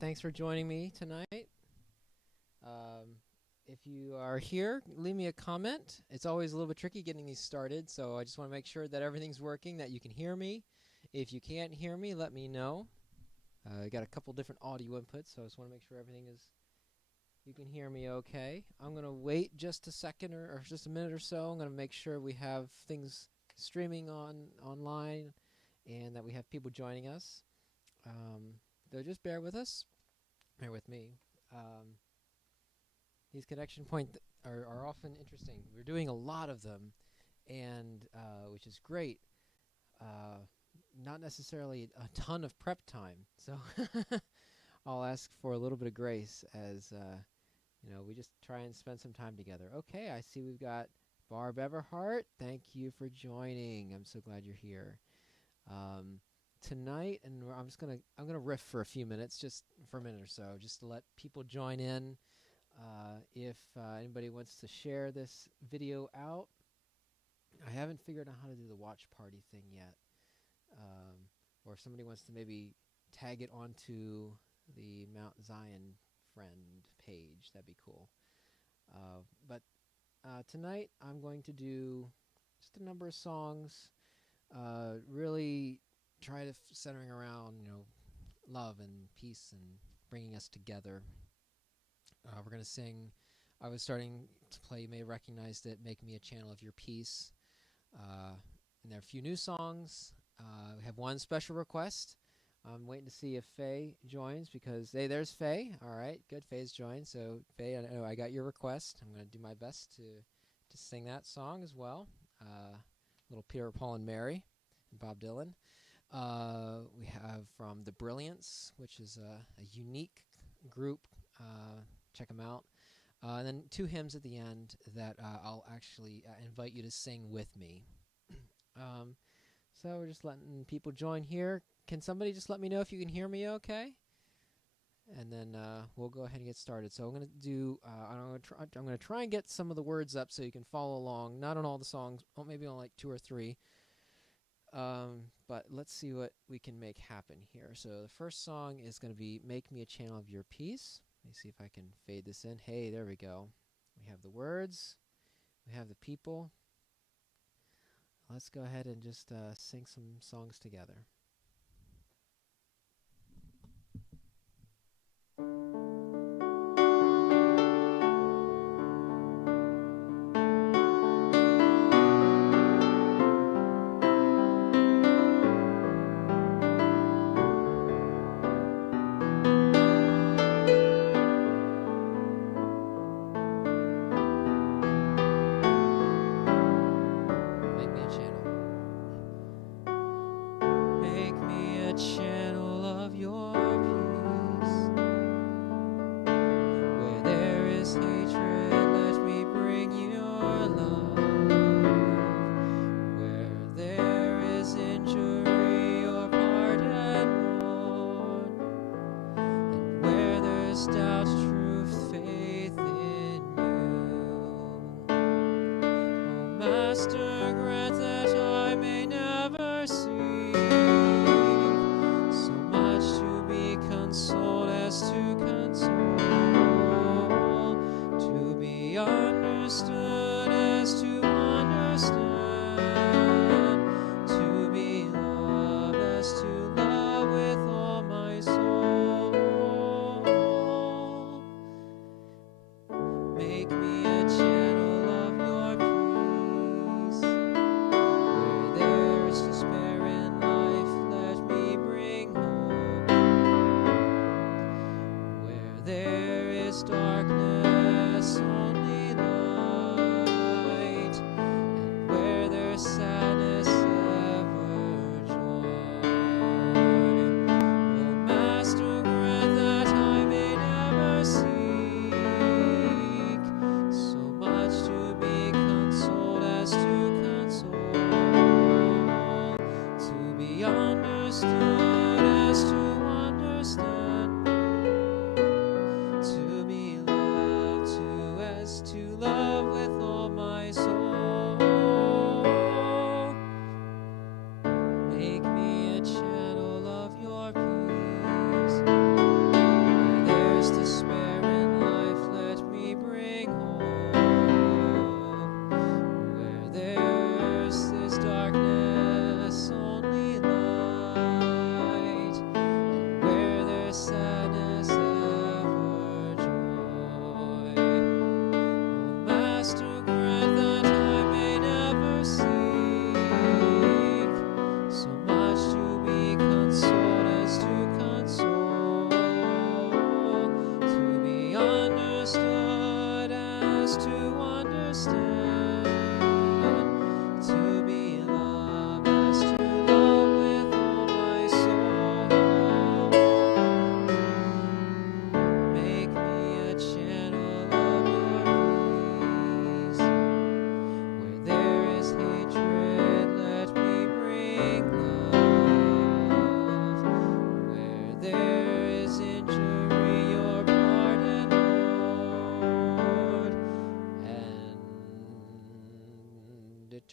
Thanks for joining me tonight. Um, if you are here, leave me a comment. It's always a little bit tricky getting these started, so I just want to make sure that everything's working, that you can hear me. If you can't hear me, let me know. I got a couple different audio inputs, so I just want to make sure everything is, you can hear me okay. I'm going to wait just a second or just a minute or so. I'm going to make sure we have things streaming online and that we have people joining us. So just bear with us. Bear with me. Um, these connection points are often interesting. We're doing a lot of them, and which is great. Uh, Not necessarily a ton of prep time, so I'll ask for a little bit of grace as we just try and spend some time together. Okay, I see we've got Barb Everhart. Thank you for joining. I'm so glad you're here. Tonight, and I'm gonna riff for a few minutes, just for a minute or so, just to let people join in. If anybody wants to share this video out, I haven't figured out how to do the watch party thing yet. Or if somebody wants to maybe tag it onto the Mount Zion friend page, that'd be cool. But tonight I'm going to do just a number of songs, really try to centering around, love and peace and bringing us together. We're going to sing, I was starting to play, you may have recognized it, Make Me a Channel of Your Peace. And there are a few new songs. We have one special request. I'm waiting to see if Faye joins because, hey, there's Faye. All right, good, Faye's joined. So, Faye, I know I got your request. I'm going to do my best to sing that song as well. Little Peter, Paul, and Mary, and Bob Dylan. We have from The Brilliance, which is a unique group. Check them out. And then two hymns at the end that I'll actually invite you to sing with me. So we're just letting people join here. Can somebody just let me know if you can hear me okay? And then we'll go ahead and get started. So I'm going to do, I'm going to try and get some of the words up so you can follow along. Not on all the songs, maybe on like 2 or 3. But let's see what we can make happen here. So the first song is going to be Make Me a Channel of Your Peace. Let me see if I can fade this in. Hey, there we go. We have the words. We have the people. Let's go ahead and just sing some songs together. To be loved.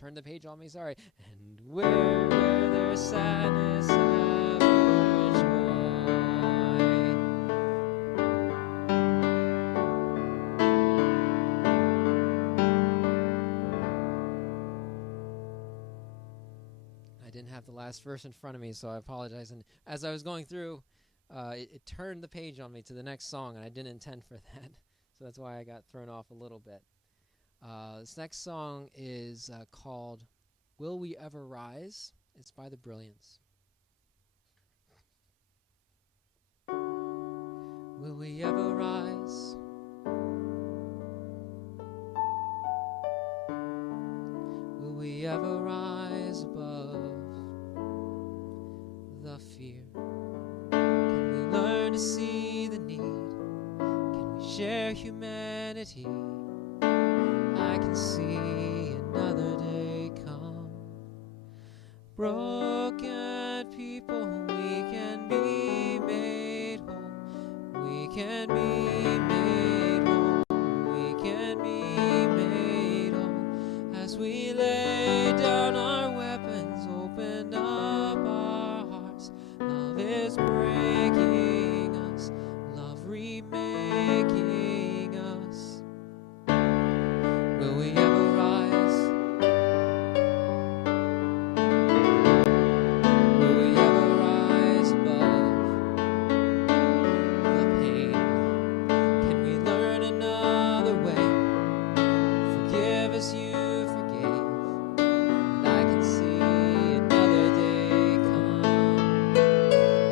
turn the page on me, sorry. And where there's sadness, ever joy. I didn't have the last verse in front of me, so I apologize. And as I was going through, it turned the page on me to the next song, and I didn't intend for that. So that's why I got thrown off a little bit. This next song is called Will We Ever Rise? It's by the Brilliants. Will we ever rise? Will we ever rise above the fear? Can we learn to see the need? Can we share humanity? I can see another day come. Broken people, we can be made whole. We can be made whole. We can be made whole. As we lay down our weapons, open up our hearts. Love is breaking us. Love remaking us. Will we ever rise? Will we ever rise above the pain? Can we learn another way? Forgive as you forgave, and I can see another day come.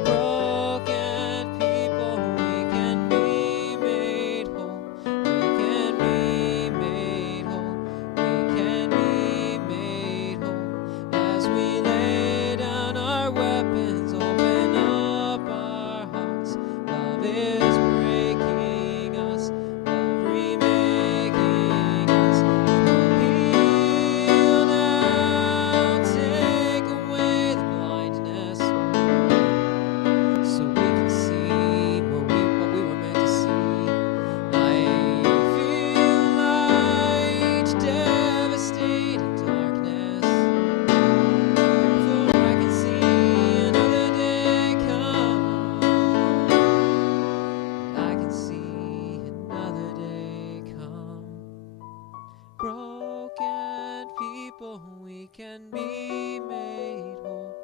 Broken people, we can be made whole. We can be made whole. We can be made whole. As we lay down our weapons, open up our hearts. Love is breaking us. Love remaking us. Come heal now, take away the blindness, so we can see what we were meant to see. I feel light, devastating darkness, for I can see another day come. I can see another day come. Broken people, we can be made whole.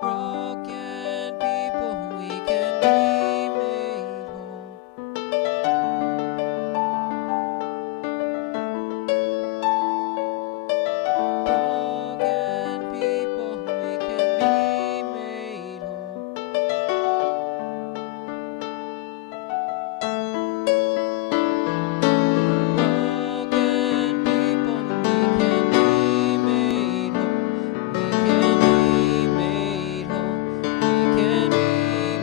Broken people, we can be made whole. Broken people, we can be made whole. Broken people, we can be made whole. We can be made whole. We can be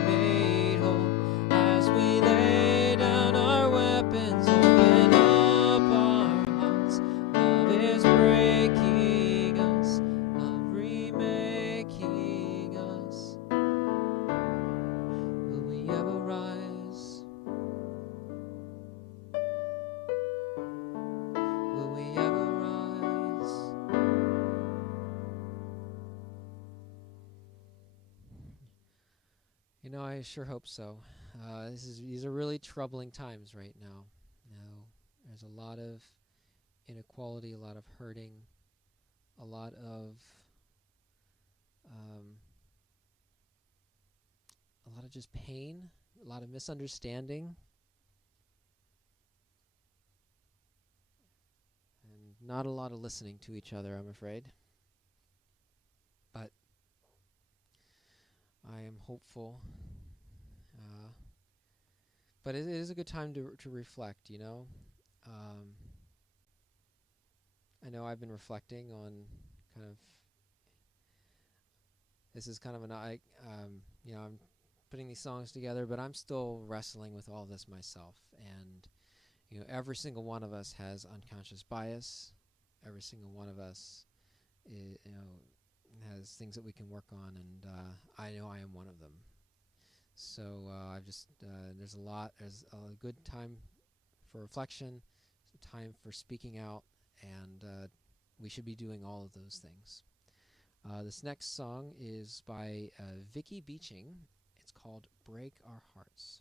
made whole. As we lay down our weapons, open up our hearts. Love is breaking us. Love remaking us. Will we ever rise? Will we ever rise? You know, I sure hope so. These are really troubling times right now. There's a lot of inequality, a lot of hurting, a lot of just pain, a lot of misunderstanding, and not a lot of listening to each other, I'm afraid. But I am hopeful. But it is a good time to reflect, you know. I know I've been reflecting on kind of, this is kind of you know, I'm putting these songs together, but I'm still wrestling with all this myself. And, you know, every single one of us has unconscious bias. Every single one of us, you know, has things that we can work on, and I know I am one of them. So I've just there's a good time for reflection, some time for speaking out, and we should be doing all of those things. This next song is by Vicky Beeching. It's called Break Our Hearts.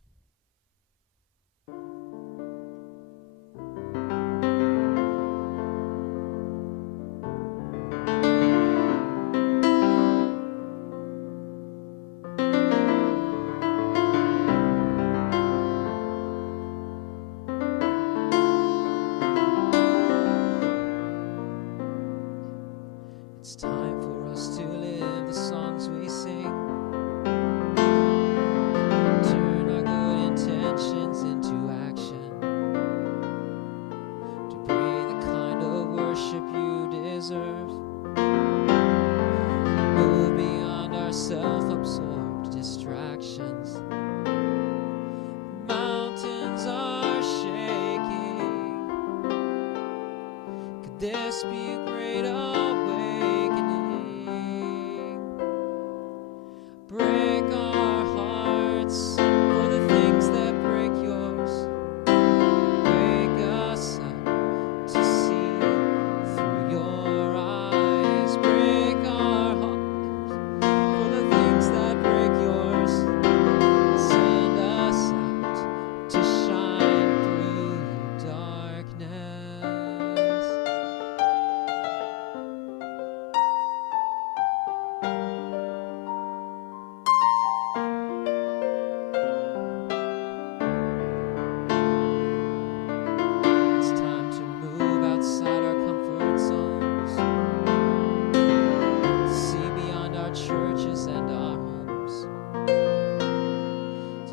It's time for us to live the songs we sing. Turn our good intentions into action. To bring the kind of worship you deserve. Move beyond our self-absorbed distractions. Mountains are shaking. Could this be a great break our hearts for the things that break yours. Wake us up to see through your eyes. Break our hearts for the things that break yours. Send us out to shine through the darkness.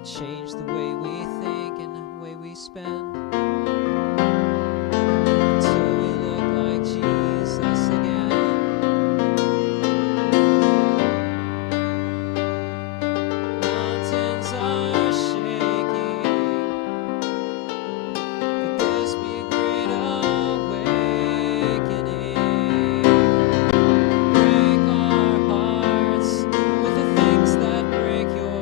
Change the way we think and the way we spend until we look like Jesus again. Mountains are shaking. Could this be a great awakening? Break our hearts with the things that break yours.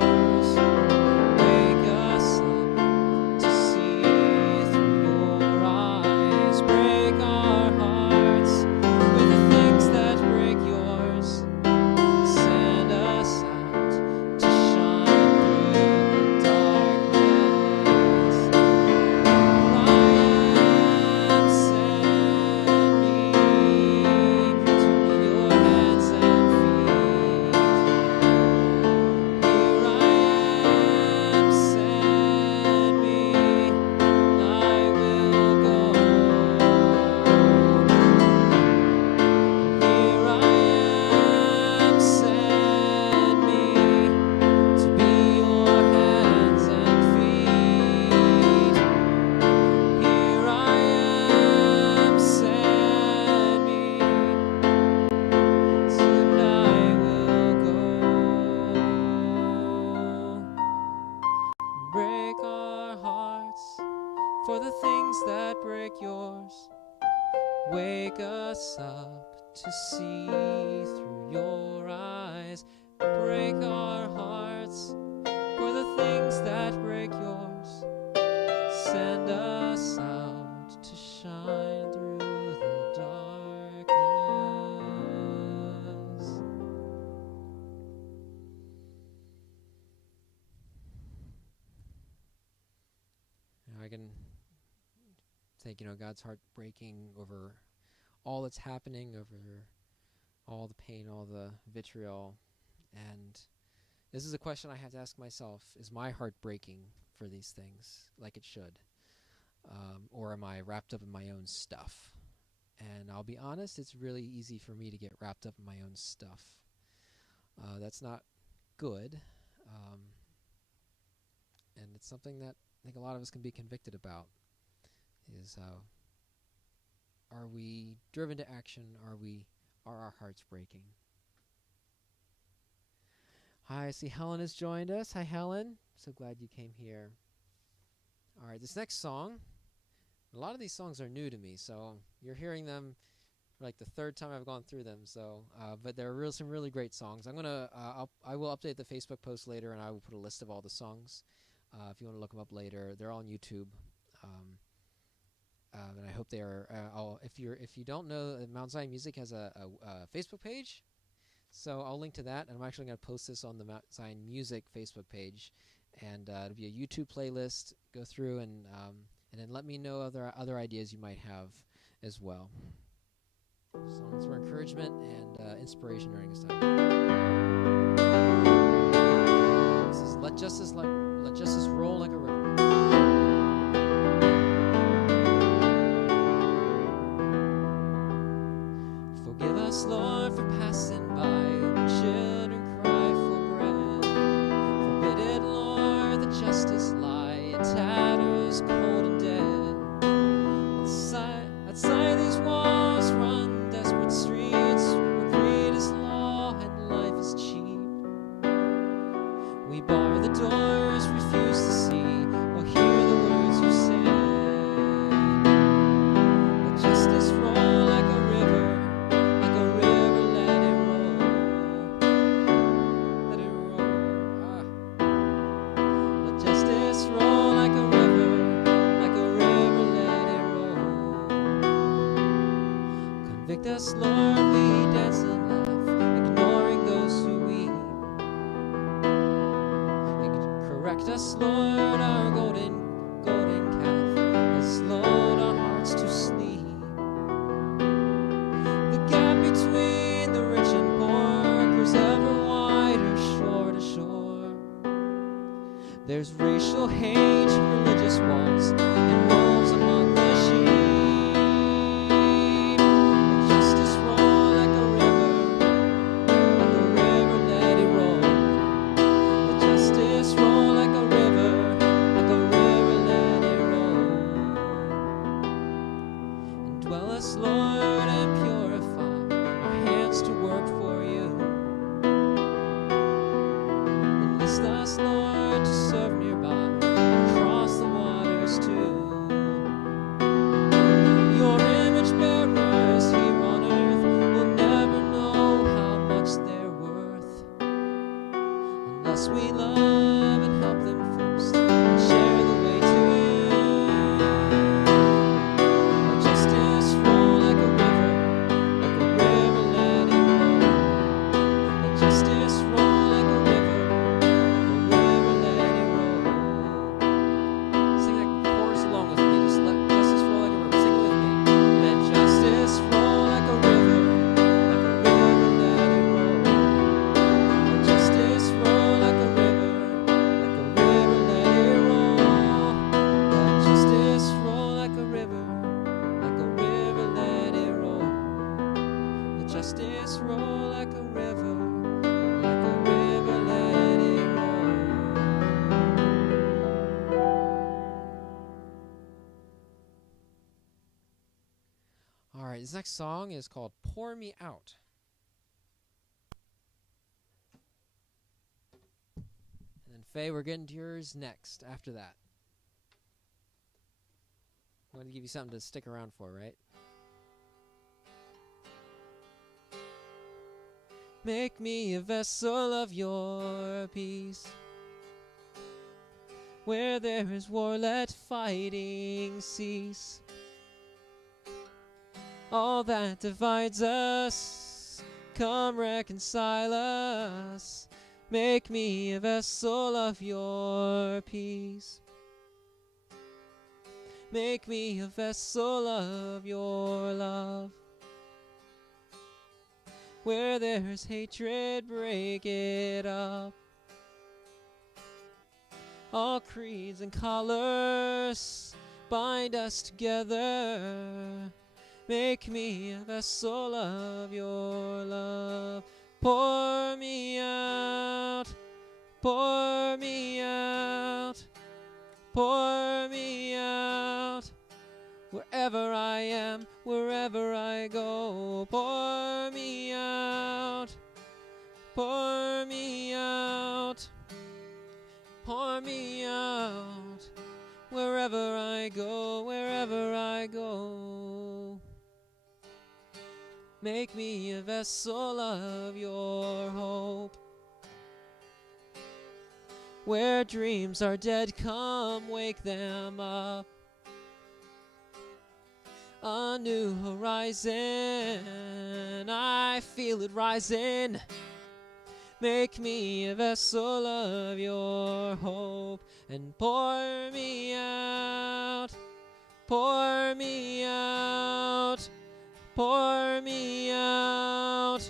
For the things that break yours, wake us up to see through your eyes. Break our hearts for the things that break yours. Send us out to shine through the darkness. Now I can think, God's heart breaking over all that's happening, over all the pain, all the vitriol. And this is a question I have to ask myself. Is my heart breaking for these things like it should? Or am I wrapped up in my own stuff? And I'll be honest, it's really easy for me to get wrapped up in my own stuff. That's not good. And it's something that I think a lot of us can be convicted about. Is are we driven to action? Are our hearts breaking? Hi, I see Helen has joined us. Hi, Helen. So glad you came here. All right, this next song, a lot of these songs are new to me, so you're hearing them for like the third time I've gone through them. So, but there are some really great songs. I will update the Facebook post later, and I will put a list of all the songs. If you want to look them up later, they're all on YouTube. and I hope they are. If you don't know, Mount Zion Music has a Facebook page, so I'll link to that. And I'm actually going to post this on the Mount Zion Music Facebook page, and it'll be a YouTube playlist. Go through and then let me know other ideas you might have as well. Songs for encouragement and inspiration during this time. This is let justice roll like a river. Forgive us, Lord, for passing by when children cry for bread. Forbid it, Lord, that justice lie in tatters, cold and dead. Outside these walls run desperate streets where greed is law and life is cheap. We bar the doors, refuse to see or hear the words you say. Let justice roll like a river, let it roll. Let it roll. Let justice roll like a river, let it roll. Convict us, Lord, we dance and laugh, ignoring those who weep. Correct us, Lord, our golden calf has lulled our hearts to sleep. The gap between the rich and poor grows ever wider, shore to shore. There's racial hate, religious walls, and wolves among the sheep. Let justice roll like a river, let it roll. Let justice roll like a river, let it roll. Indwell us, Lord, and purify our hands to work for you. Enlist us, Lord, to serve nearby and cross the waters too. Your image bearers here on earth will never know how much they're worth unless we love and help them first and share the way to you. Let justice roll like a river, let it roll. Let justice roll like a river, let it roll. Sing that chorus along with me. Just let justice roll like a river. Sing it with me. Let justice roll like a river, let it roll. Let justice roll like a river, let it roll. Let justice roll like a river, let it roll. Let justice roll like a river, let it roll. All right, this next song is called Pour Me Out. And then Faye, we're getting to yours next after that. I'm going to give you something to stick around for, right? Make me a vessel of your peace. Where there is war, let fighting cease. All that divides us, come reconcile us. Make me a vessel of your peace. Make me a vessel of your love. Where there's hatred, break it up. All creeds and colors bind us together. Make me a vessel of your love. Pour me out, pour me out, pour me out. Wherever I am, wherever I go, pour me out, pour me out, pour me out. Wherever I go, wherever I go. Make me a vessel of your hope. Where dreams are dead, come wake them up. a new horizon. I feel it rising. Make me a vessel of your hope and pour me out, pour me out, pour me out.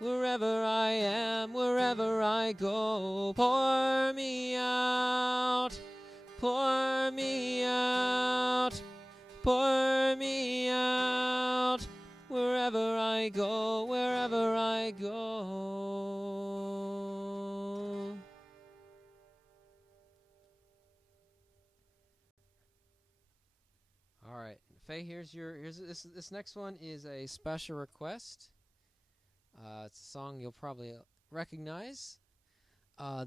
Wherever I am, wherever I go, pour me out, pour me out, pour me out. Wherever I go, wherever I go. All right, Faye, here's this next one is a special request. It's a song you'll probably recognize.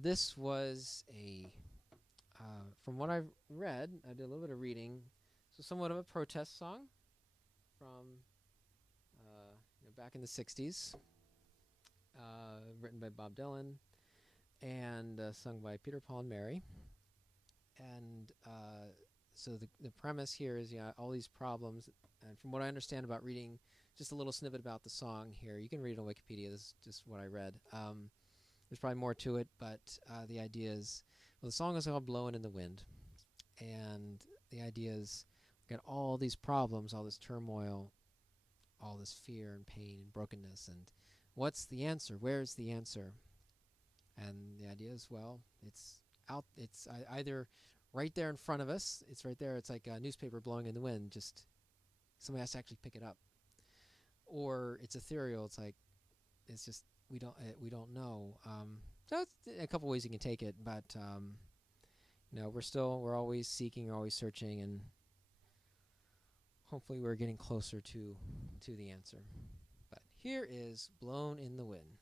This was from what I've read, I did a little bit of reading, so somewhat of a protest song from back in the 60s, written by Bob Dylan and sung by Peter, Paul, and Mary. And so the premise here is all these problems, and from what I understand about reading just a little snippet about the song here, you can read it on Wikipedia, this is just what I read. There's probably more to it, but the idea is, well, the song is called Blowin' in the Wind, and the idea is we've got all these problems, all this turmoil, all this fear and pain and brokenness, and what's the answer? Where's the answer? And the idea is, well, it's either right there in front of us, it's right there, it's like a newspaper blowing in the wind, just somebody has to actually pick it up. Or it's ethereal, it's like, it's just, we don't know. So it's a couple ways you can take it, but we're always seeking, we're always searching, and hopefully we're getting closer to the answer. But here is Blown in the Wind.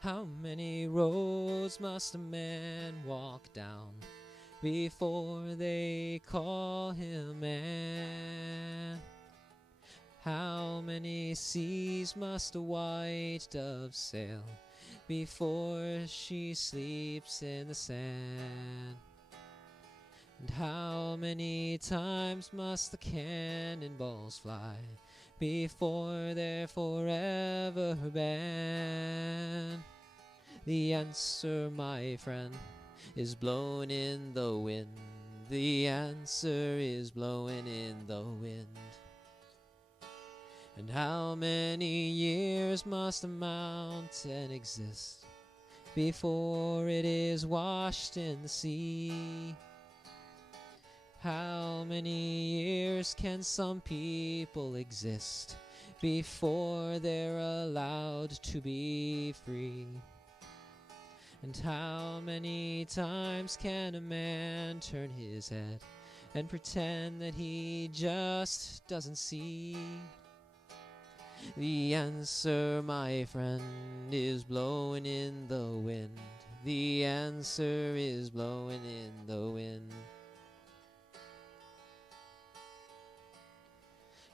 How many roads must a man walk down before they call him man? How many seas must a white dove sail before she sleeps in the sand? And how many times must the cannonballs fly before they're forever banned? The answer, my friend, is blowing in the wind. The answer is blowing in the wind. And how many years must a mountain exist before it is washed in the sea? How many years can some people exist before they're allowed to be free? And how many times can a man turn his head and pretend that he just doesn't see? The answer, my friend, is blowing in the wind. The answer is blowing in the wind.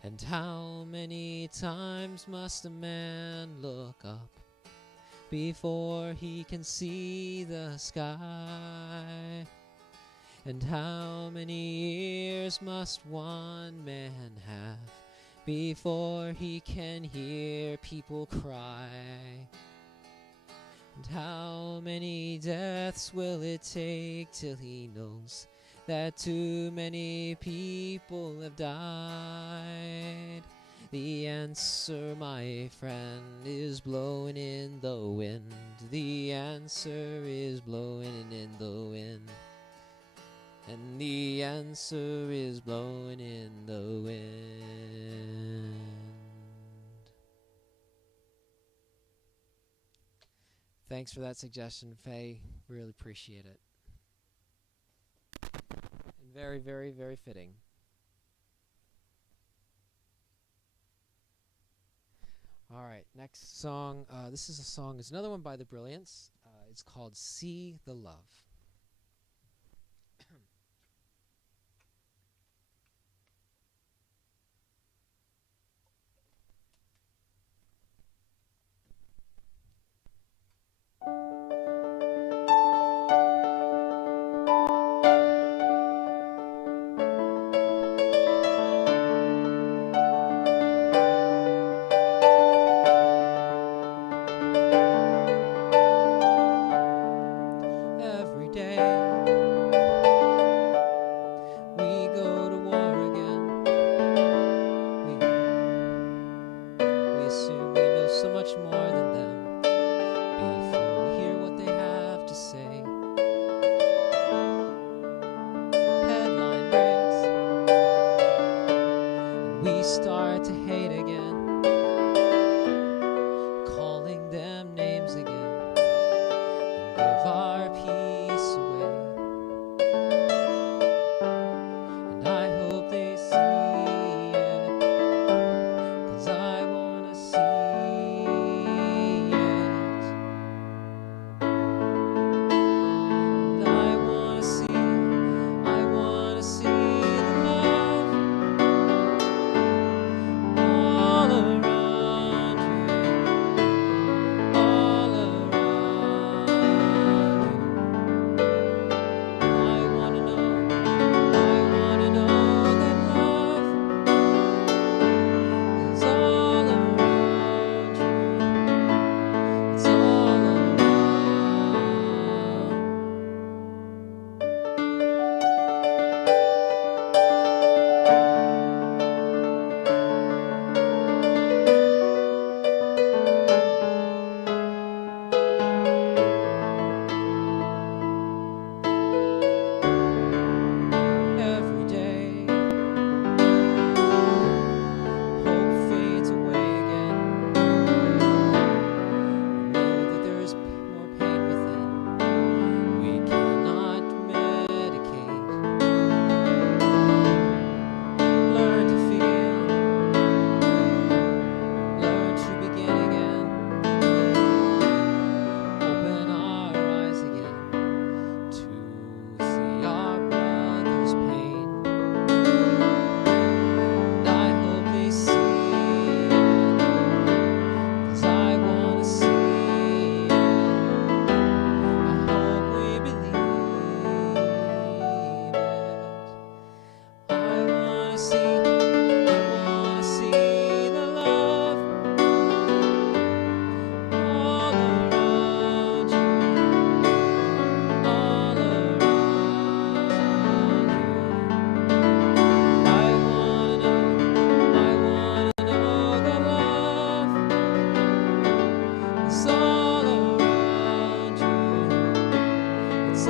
And how many times must a man look up before he can see the sky? And how many years must one man have before he can hear people cry? And how many deaths will it take till he knows that too many people have died? The answer, my friend, is blowing in the wind. The answer is blowing in the wind. And the answer is blowing in the wind. Thanks for that suggestion, Faye. Really appreciate it. And very, very, very fitting. All right, next song. This is a song. It's another one by the Brilliants. It's called "See the Love."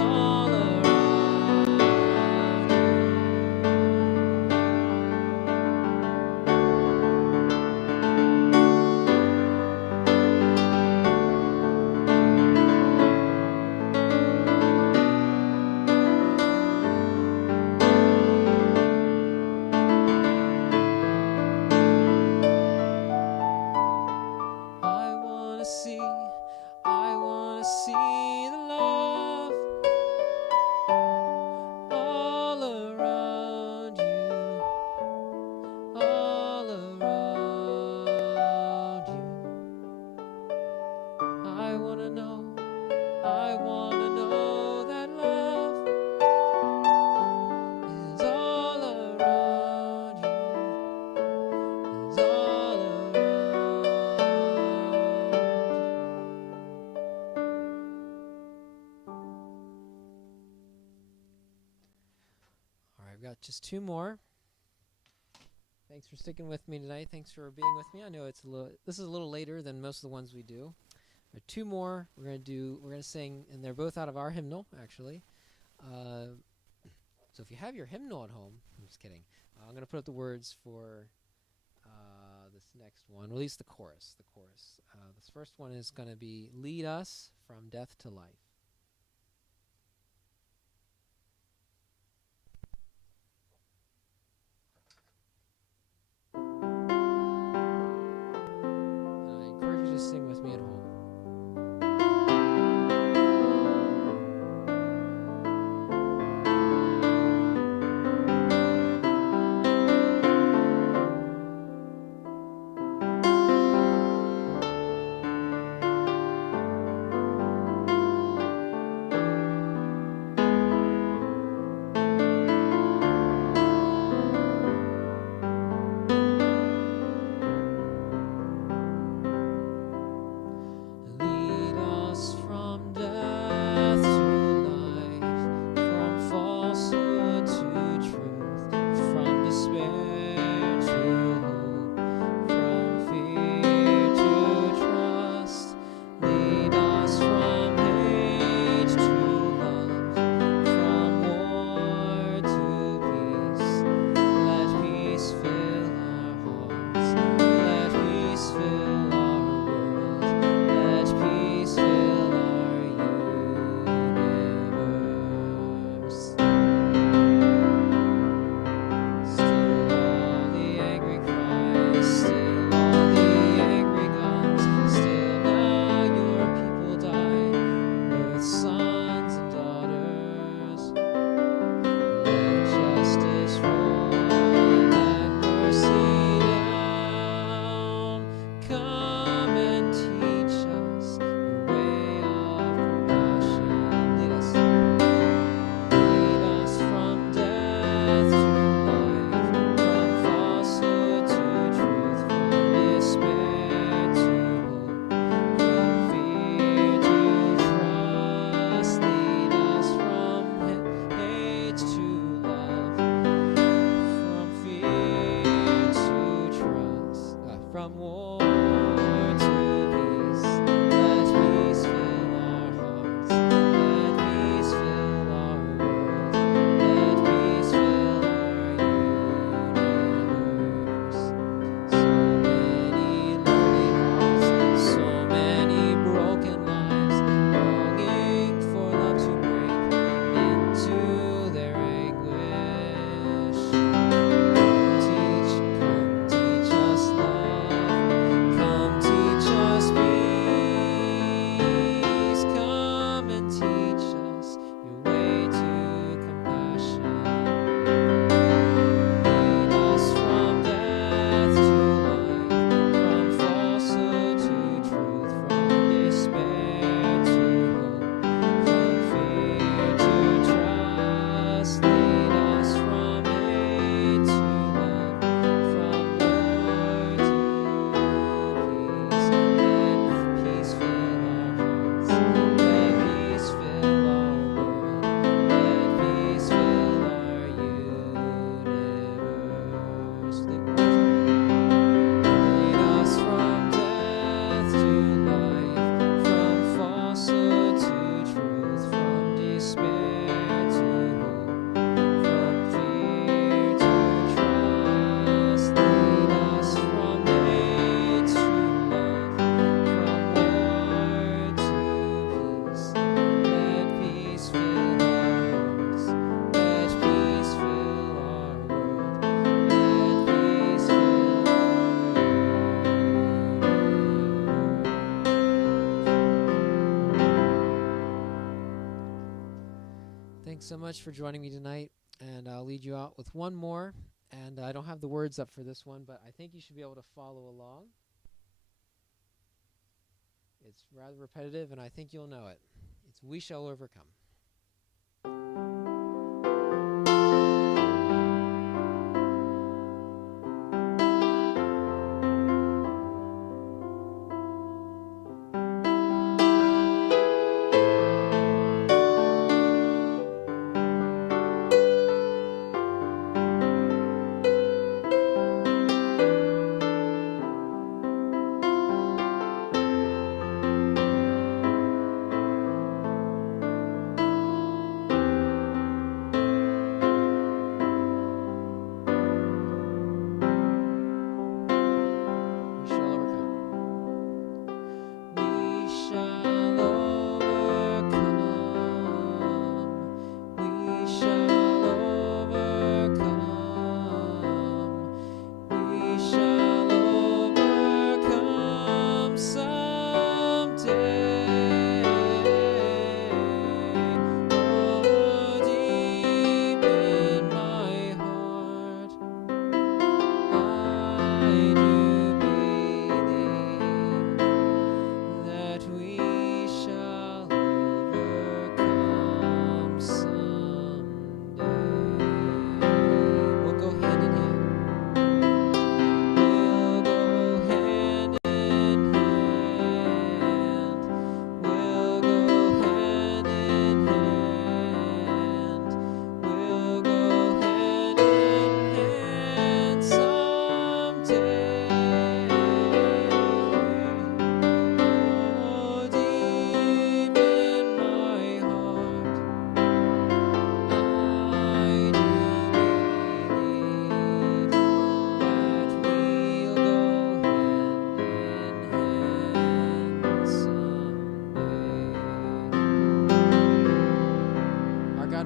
all around. I wanna see the love all around you, all around you. I wanna know that love is all around you, is all around you. All right, I've got just two more. Thanks for sticking with me tonight. Thanks for being with me. I know this is a little later than most of the ones we do. Two more we're gonna sing, and they're both out of our hymnal, actually. So if you have your hymnal at home, I'm just kidding. I'm gonna put up the words for this next one, or at least the chorus. This first one is gonna be "Lead Us from Death to Life." And I encourage you to sing with me at home. Thanks so much for joining me tonight, and I'll lead you out with one more. And I don't have the words up for this one, but I think you should be able to follow along. It's rather repetitive, and I think you'll know it. It's "We Shall Overcome."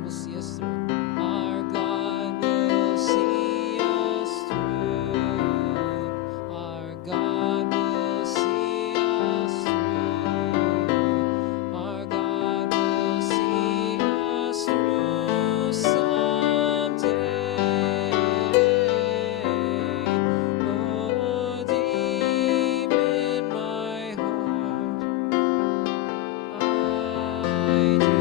Will see us through. Our God will see us through. Our God will see us through. Our God will see us through someday. Oh, deep in my heart, I do.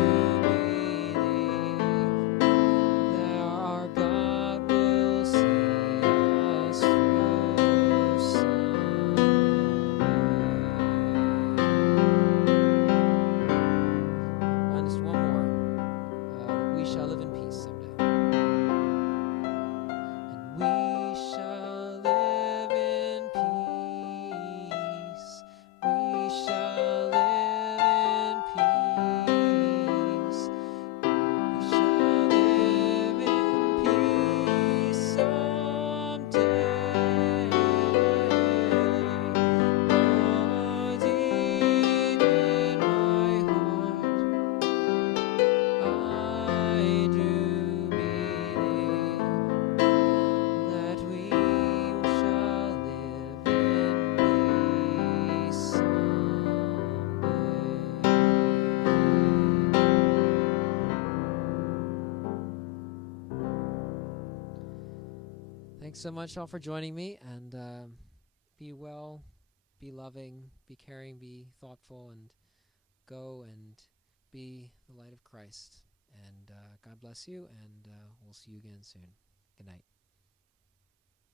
Shall live in peace someday. And we shall live in peace. We shall live in peace. We shall live in peace someday. Oh, deep in my heart, I do believe that we shall live in peace someday. Thanks so much all for joining me, and be well, be loving, be caring, be thoughtful, and go and be the light of Christ. And God bless you, and we'll see you again soon. Good night.